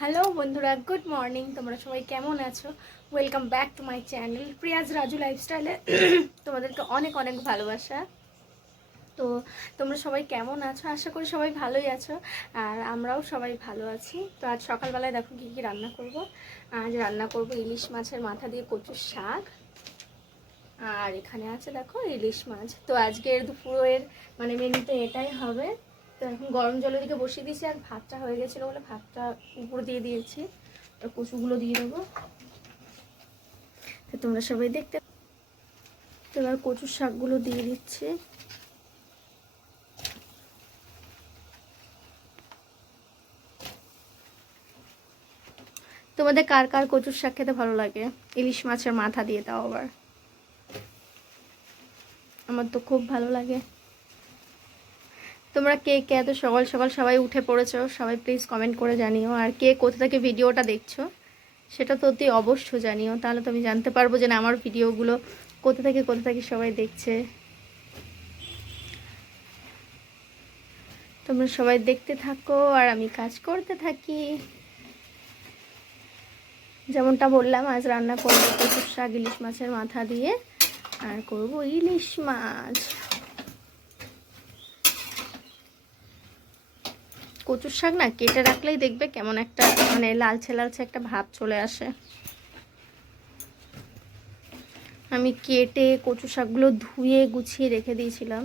Hello বন্ধুরা, good morning. তোমরা সবাই কেমন আছো? Welcome back to my channel Priya's Raju লাইফস্টাইলে। তোমাদেরকে অনেক অনেক ভালোবাসা। তো তোমরা সবাই কেমন আছো? আশা করি সবাই ভালোই আছো, আর আমরাও সবাই ভালো আছি। তো আজ সকালবেলায় দেখো কী কী রান্না করব। আজ রান্না করব ইলিশ মাছের মাথা দিয়ে কচুর শাক, আর এখানে আছে দেখো ইলিশ মাছ। তো আজকের দুপুরের মেনুতে এটাই হবে। তো এখন গরম জলের দিকে বসিয়ে দিয়েছি, আর ভাতটা হয়ে গেছিলো বলে ভাতটা উপর দিয়ে দিয়েছি, আর কচুগুলো দিয়ে দেবো। তো তোমরা সবাই দেখতে। তো এবার কচুর শাকগুলো দিয়ে দিচ্ছি। তোমাদের কার কার কচুর শাক খেতে ভালো লাগে? ইলিশ মাছের মাথা দিয়ে, তাও আবার। আমার তো খুব ভালো লাগে। তোমরা কে কে এত সকাল সকাল সবাই উঠে পড়েছো, সবাই প্লিজ কমেন্ট করে জানিও। আর কে কোথা থেকে ভিডিওটা দেখছো সেটা তো অতি অবশ্য জানিও, তাহলে তো আমি জানতে পারবো যে না আমার ভিডিওগুলো কোথা থেকে সবাই দেখছে। তোমরা সবাই দেখতে থাকো আর আমি কাজ করতে থাকি। যেমনটা বললাম, আজ রান্না করবো কচুর শাক ইলিশ মাছের মাথা দিয়ে, আর করবো ইলিশ মাছ। কচুর শাক না কেটে রাখলেই দেখবে কেমন একটা লালচে লালচে একটা ভাব চলে আসে। আমি কেটে কচু শাকগুলো ধুয়ে গুছিয়ে রেখে দিয়েছিলাম।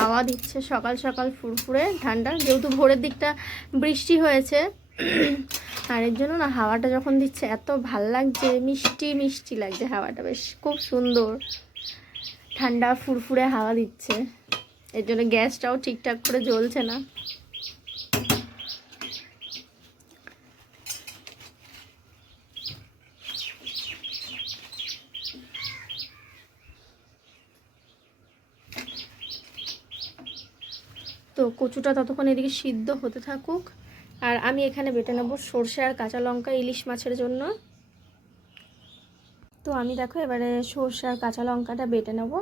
হাওয়া দিচ্ছে সকাল সকাল ফুরফুরে ঠান্ডা, যেহেতু ভোরের দিকটা বৃষ্টি হয়েছে, আর এর জন্য না হাওয়াটা যখন দিচ্ছে এত ভাল লাগছে, মিষ্টি মিষ্টি লাগছে হাওয়াটা, বেশ খুব সুন্দর ঠান্ডা ফুরফুরে হাওয়া দিচ্ছে। এর জন্য গ্যাসটাও ঠিকঠাক করে জ্বলছে না। তো কচুটা ততক্ষণ এদিকে সিদ্ধ হতে থাকুক, আর আমি এখানে বেটে নেবো সর্ষে আর কাঁচা লঙ্কা ইলিশ মাছের জন্য। তো আমি দেখো এবারে সর্ষে আর কাঁচা লঙ্কাটা বেটে নেব।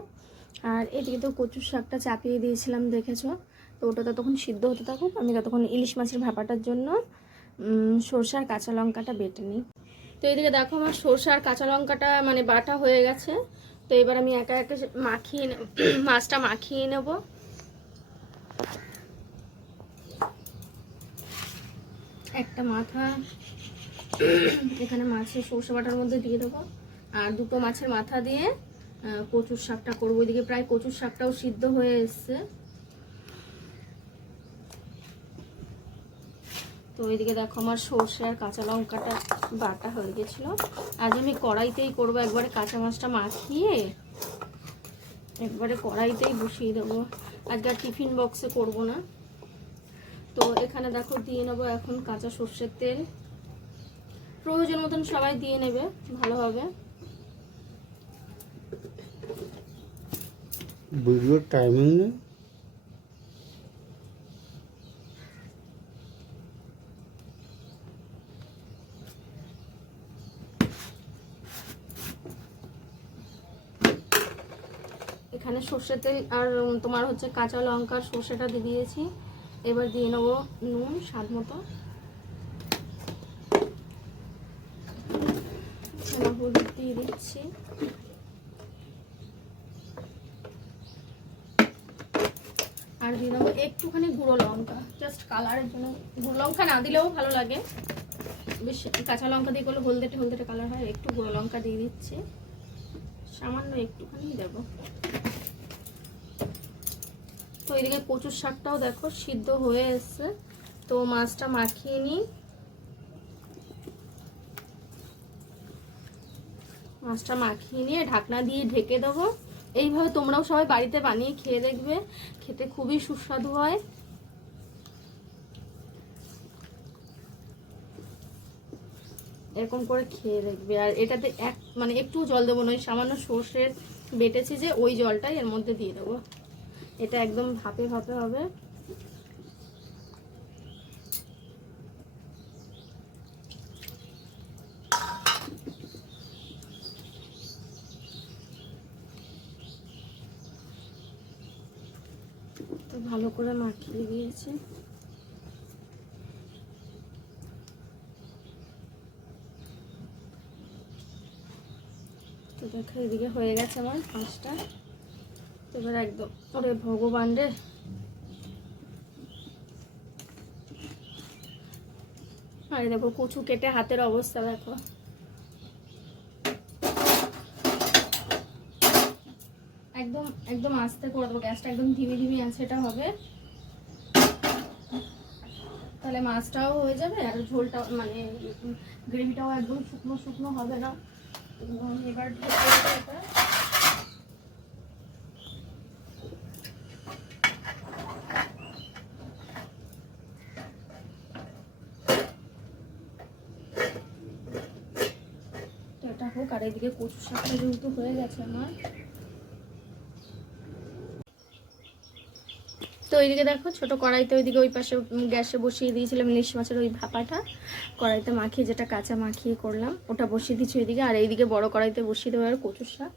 আর এদিকে তো কচুর শাকটা চাপিয়ে দিয়েছিলাম দেখেছো, তো ওটা ততক্ষণ সিদ্ধ হতে থাকুক, আমি ততক্ষণ ইলিশ মাছের ভাপাটার জন্য সর্ষে আর কাঁচা লঙ্কাটা বেটে নিই। তো এদিকে দেখো আমার সর্ষে আর কাঁচা লঙ্কাটা বাটা হয়ে গেছে। তো এবার আমি একা একা মাখিয়ে মাছটা মাখিয়ে নেব। একটা মাথা এখানে মাছের সর্ষে বাটার মধ্যে দিয়ে দেবো, আর দুটো মাছের মাথা দিয়ে কচুর শাকটা করবো। এদিকে প্রায় কচুর শাকটাও সিদ্ধ হয়ে এসছে। তো ওইদিকে দেখো আমার সর্ষে আর কাঁচা লঙ্কাটা বাটা হয়ে গেছিলো। আজ আমি কড়াইতেই করবো, একবারে কাঁচা মাছটা মাখিয়ে একবারে কড়াইতেই বসিয়ে দেবো। আজকে আর টিফিন বক্সে করবো না। তো এখানে দেখো দিয়ে নেবো এখন কাঁচা সর্ষের তেল, প্রয়োজন মতন সবাই দিয়ে নেবে ভালোভাবে। ভিডিওর টাইমিং নেই। এখানে সর্ষের তেল আর তোমার হচ্ছে কাঁচা লঙ্কার সর্ষেটা দিয়ে দিয়েছি। এবার দিয়ে নেবো নুন স্বাদ মতো, হলুদ দিয়ে দিচ্ছি, আর দিয়ে দেবো একটুখানি গুঁড়ো লঙ্কা, জাস্ট কালারের জন্য। গুঁড়ো লঙ্কা না দিলেও ভালো লাগে, বেশ কাঁচা লঙ্কা দিয়ে করলে হলদেটে হলদেটে কালার হয়। একটু গুঁড়ো লঙ্কা দিয়ে দিচ্ছি, সামান্য একটুখানি দেবো। তো এদিকে কচুর শাকটাও দেখো সিদ্ধ হয়ে এসছে। তো মাছটা মাখিয়ে নিই। মাছটা মাখিয়ে নিয়ে ঢাকনা দিয়ে ঢেকে দেবো। এইভাবে তোমরাও সবাই বাড়িতে বানিয়ে খেয়ে দেখবে, খেতে খুবই সুস্বাদু হয়। এরকম করে খেয়ে দেখবে। আর এটাতে একটু জল দেবো না, সামান্য সর্ষের বেটেছি যে ওই জলটাই এর মধ্যে দিয়ে দেবো। এটা একদম ভাপে ভাপে হবে। ভালো করে মাখিয়ে দিয়েছি। তো দেখো এদিকে হয়ে গেছে আমার 5টা। এবার একদম ওরে ভগবান রে, আরে দেখো কচু কেটে হাতের অবস্থা দেখো। একদম একদম আস্তে করে দেবো, গ্যাসটা একদম ধিমি আছে, এটা হবে তাহলে মাছটাও হয়ে যাবে আর ঝোলটাও মানে গ্রেভিটাও একদম শুকনো শুকনো হবে না। এবার এটা হোক, আর এদিকে কচু শাকটা যেহেতু হয়ে গেছে আমার, তো ওইদিকে দেখো ছোট কড়াইতে ওইদিকে ওই পাশে গ্যাসে বসিয়ে দিয়েছিলাম ইলিশ মাছের ওই ভাপাটা, কড়াইতে মাখিয়ে যেটা কাঁচা মাখিয়ে করলাম ওটা বসিয়ে দিচ্ছি ওইদিকে। আর এইদিকে বড় কড়াইতে বসিয়ে দেবো আর কচুর শাক।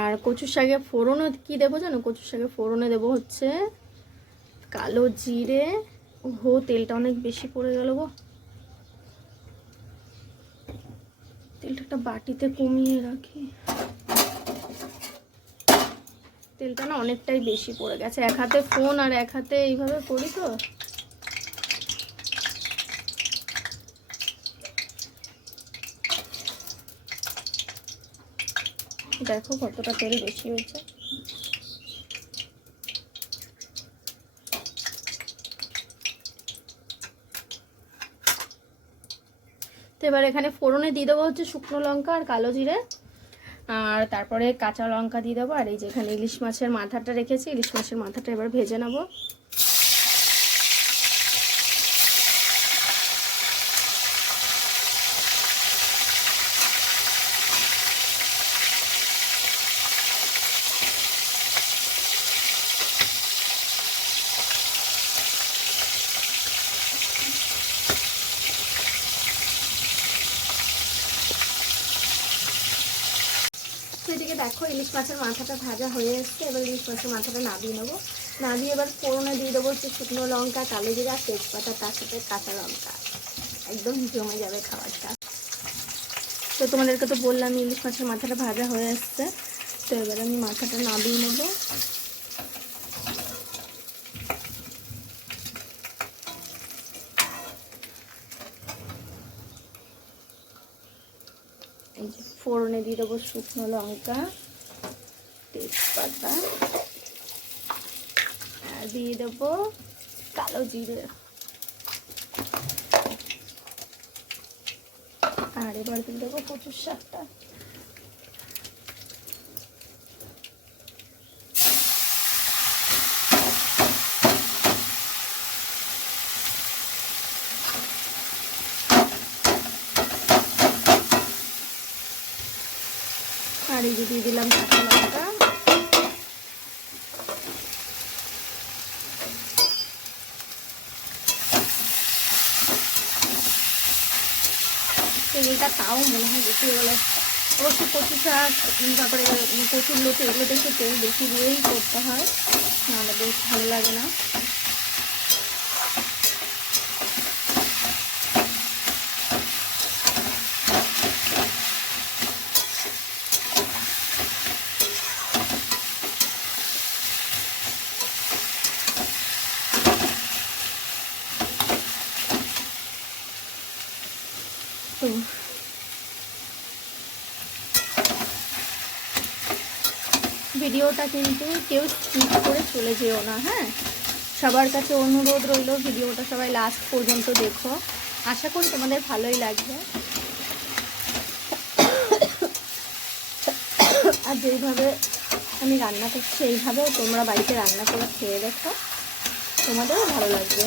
আর কচুর শাকে ফোড়নও কি দেবো জানো? কচুর শাকে ফোড়নে দেবো হচ্ছে কালো জিরে। হো তেলটা অনেক বেশি পড়ে গেল গো, তেলটা একটা বাটিতে কমিয়ে রাখি। তেলটা না অনেকটাই বেশি পড়ে গেছে, এক হাতে ফোন আর এক হাতে এইভাবে করি তো। দেখো কতটা তেল বেশি হয়েছে। তো এবার এখানে ফোড়নে দিয়ে দেবো হচ্ছে শুকনো লঙ্কা আর কালো জিরে, আর তারপরে কাঁচা লঙ্কা দিয়ে দেবো। আর এই যে এখানে ইলিশ মাছের মাথাটা রেখেছি, ইলিশ মাছের মাথাটা এবার ভেজে নেবো। এদিকে দেখো ইলিশ মাছের মাথাটা ভাজা হয়ে এসছে, এবার ইলিশ মাছের মাথাটা নামিয়ে নেবো। নামিয়ে এবার ফোড়নে দিয়ে দেবো হচ্ছে শুকনো লঙ্কা, কালো জিরা, তেজপাতা, তার সাথে কাঁচা লঙ্কা। একদম জমে যাবে খাবারটা। তো তোমাদেরকে তো বললাম ইলিশ মাছের মাথাটা ভাজা হয়ে এসছে, তো এবার আমি মাথাটা নামিয়ে নেবো। এই যে ফোড়নে দিয়ে দেবো শুকনো লঙ্কা, তেজপাতা, আর দিয়ে দেবো কালো জিরে। আর এবার দিয়ে দেবো কচুর শাকটা। আর এই যে দিয়ে দিলাম কাঁচা লঙ্কা। তেলটা তাও মনে হয় বেশি হয়ে অবশ্য কচু শাক তারপরে কচুর লোতে এগুলোতে একটু তেল বেশি দিয়েই করতে হয়, নাহলে বেশ ভালো লাগে না। তো ভিডিওটা কিন্তু কেউ স্কিপ করে চলে যেও না, হ্যাঁ, সবার কাছে অনুরোধ রইল ভিডিওটা সবাই লাস্ট পর্যন্ত দেখো, আশা করি তোমাদের ভালোই লাগবে। আর যেইভাবে আমি রান্না করছি এইভাবেও তোমরা বাড়িতে রান্না করে খেয়ে দেখো, তোমাদেরও ভালো লাগবে।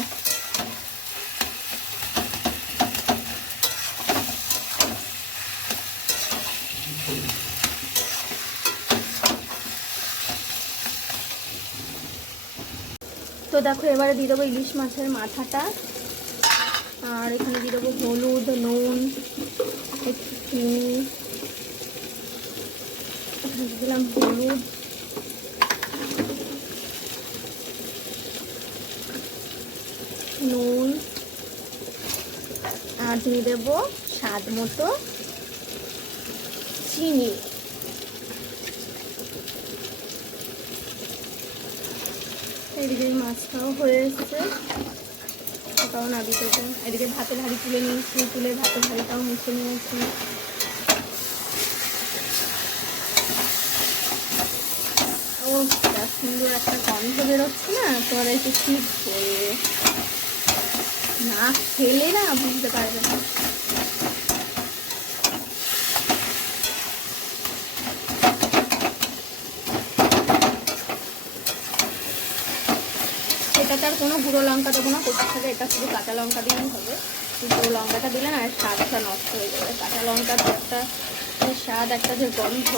তো দেখো এবারে দিয়ে দেবো ইলিশ মাছের মাথাটা, আর এখানে দিয়ে দেবো হলুদ, নুন, একটু চিনি, দিলাম হলুদ, নুন, আর দিয়ে দেবো স্বাদ মতো চিনি। এদিকে মাছটাও হয়ে এসছে, ওটাও নাবি দেবো। এদিকে ভাতের হাঁড়ি তুলে নিয়েছি, তুলে ভাতের হাঁড়িটাও মুছে নিয়েছি। ও যা সুন্দর একটা গন্ধ বেরোচ্ছে না, তোমাদেরকে কি বলবো, না খেলে না বুঝতে পারবে না। এটাতে আর কোনো গুঁড়ো লঙ্কা দেবো না, কচুর সাথে এটা শুধু কাঁচা লঙ্কা দিলেই হবে। গুঁড়ো লঙ্কাটা দিলে না স্বাদটা নষ্ট হয়ে যাবে। কাঁচা লঙ্কার যে একটা স্বাদ, একটা যে গন্ধ,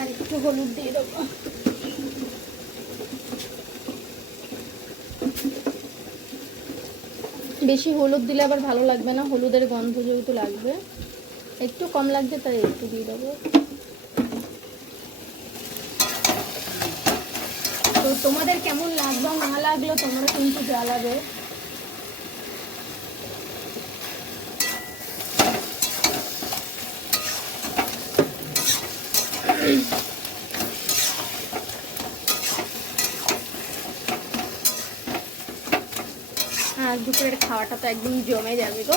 আর একটু হলুদ দিয়ে দেবো। বেশি হলুদ দিলে আবার ভালো লাগবে না, হলুদের গন্ধ যেহেতু লাগবে। একটু কম লাগবে তাই একটু দিয়ে দেবো। তো তোমাদের কেমন লাগলো না লাগলো তোমরা কিন্তু জ্বালাবে। আর দুপুরের খাওয়াটা তো একদম জমে যাবে গো।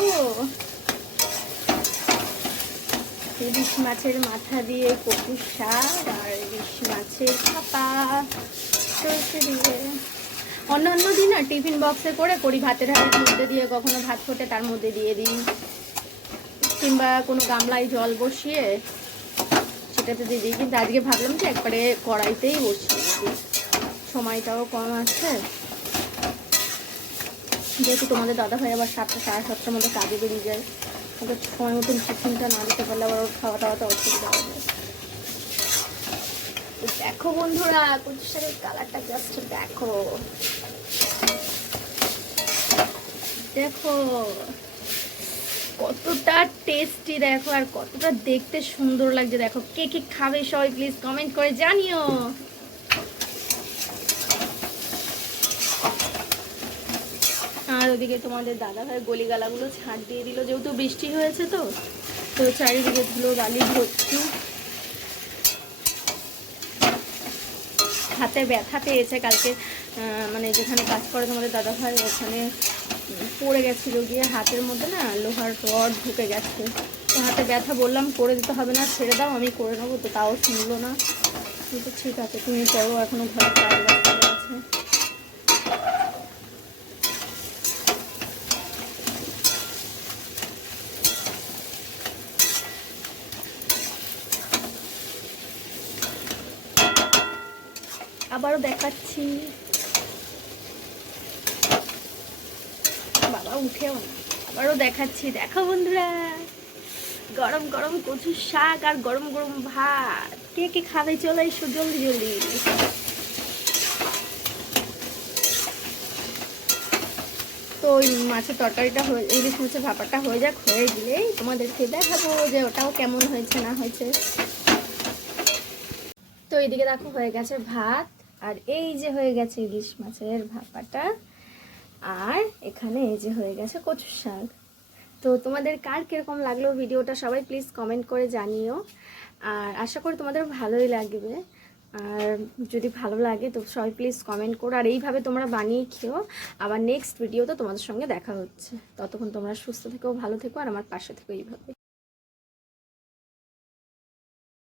ইলিশ মাছের মাথা দিয়ে কচুর শাক আর ইলিশ মাছের ভাপা সরষে দিয়ে। অন্যান্য দিন না টিফিন বক্সে করে করি, ভাতের হাঁড়ির মধ্যে দিয়ে, কখনো ভাত ফোটে তার মধ্যে দিয়ে দিই, কিংবা কোনো গামলায় জল বসিয়ে সেটাতে দিয়ে দিই। কিন্তু আজকে ভাবলাম যে একবারে কড়াইতেই বসিয়ে দিই, সময়টাও কম আছে। যেহেতু তোমাদের দাদাভাই আবার 7টা সাড়ে 7টার মধ্যে কাজে বেরিয়ে যায়, ওদের সময় মতন টিফিনটা না দিতে পারলে আবার ওর খাওয়া দাওয়াটা অসুবিধা হবে। দেখো বন্ধুরা, কচুর শাকের কালারটা জাস্ট দেখো, দেখো কতটা টেস্টি, দেখো আর কতটা দেখতে সুন্দর লাগছে। দেখো কে কে খাবে সবাই প্লিজ কমেন্ট করে জানিও। আর ওদিকে তোমাদের দাদাভাই গলিগালাগুলো ছাড় দিয়ে দিল, যেহেতু বৃষ্টি হয়েছে তো চারিদিকে ধুলো বালি ভর্তি। হাতে ব্যথা পেয়েছে কালকে, মানে যেখানে কাজ করে তোমাদের দাদাভাই ওখানে পড়ে গেছিলো, গিয়ে হাতের মধ্যে না লোহার রড ঢুকে গেছে। তো হাতে ব্যথা, বললাম করে দিতে হবে না, ছেড়ে দাও আমি করে নেবো, তো তাও শুনলো না। কিন্তু ঠিক আছে তুমি করো, এখনো ঘরে কাজ বাকি আছে। আবারও দেখাচ্ছি, বাবা উঠেও না, আবারও দেখাচ্ছি। দেখো বন্ধুরা, গরম গরম কচুর শাক আর গরম গরম ভাত, কে কে খাবে চলে এসো জলদি জলদি। তো ওই মাছের তরকারিটা হয়ে, ইলিশ মাছের ভাপাটা হয়ে যাক, হয়ে গেলেই তোমাদেরকে দেখাবো যে ওটাও কেমন হয়েছে না হয়েছে। তো এইদিকে দেখো হয়ে গেছে ভাত, আর এই যে হয়ে গেছে ইলিশ মাছের ভাপাটা, আর এখানে এই যে হয়ে গেছে কচুর শাক। তো তোমাদের কার কীরকম লাগলো ভিডিওটা সবাই প্লিজ কমেন্ট করে জানিও। আর আশা করি তোমাদের ভালোই লাগবে, আর যদি ভালো লাগে তো সবাই প্লিজ কমেন্ট করো। আর এইভাবে তোমরা বানিয়ে খেও। আবার নেক্সট ভিডিওতে তোমাদের সঙ্গে দেখা হচ্ছে। ততক্ষণ তোমরা সুস্থ থেকো, ভালো থেকো, আর আমার পাশে থেকো এইভাবে।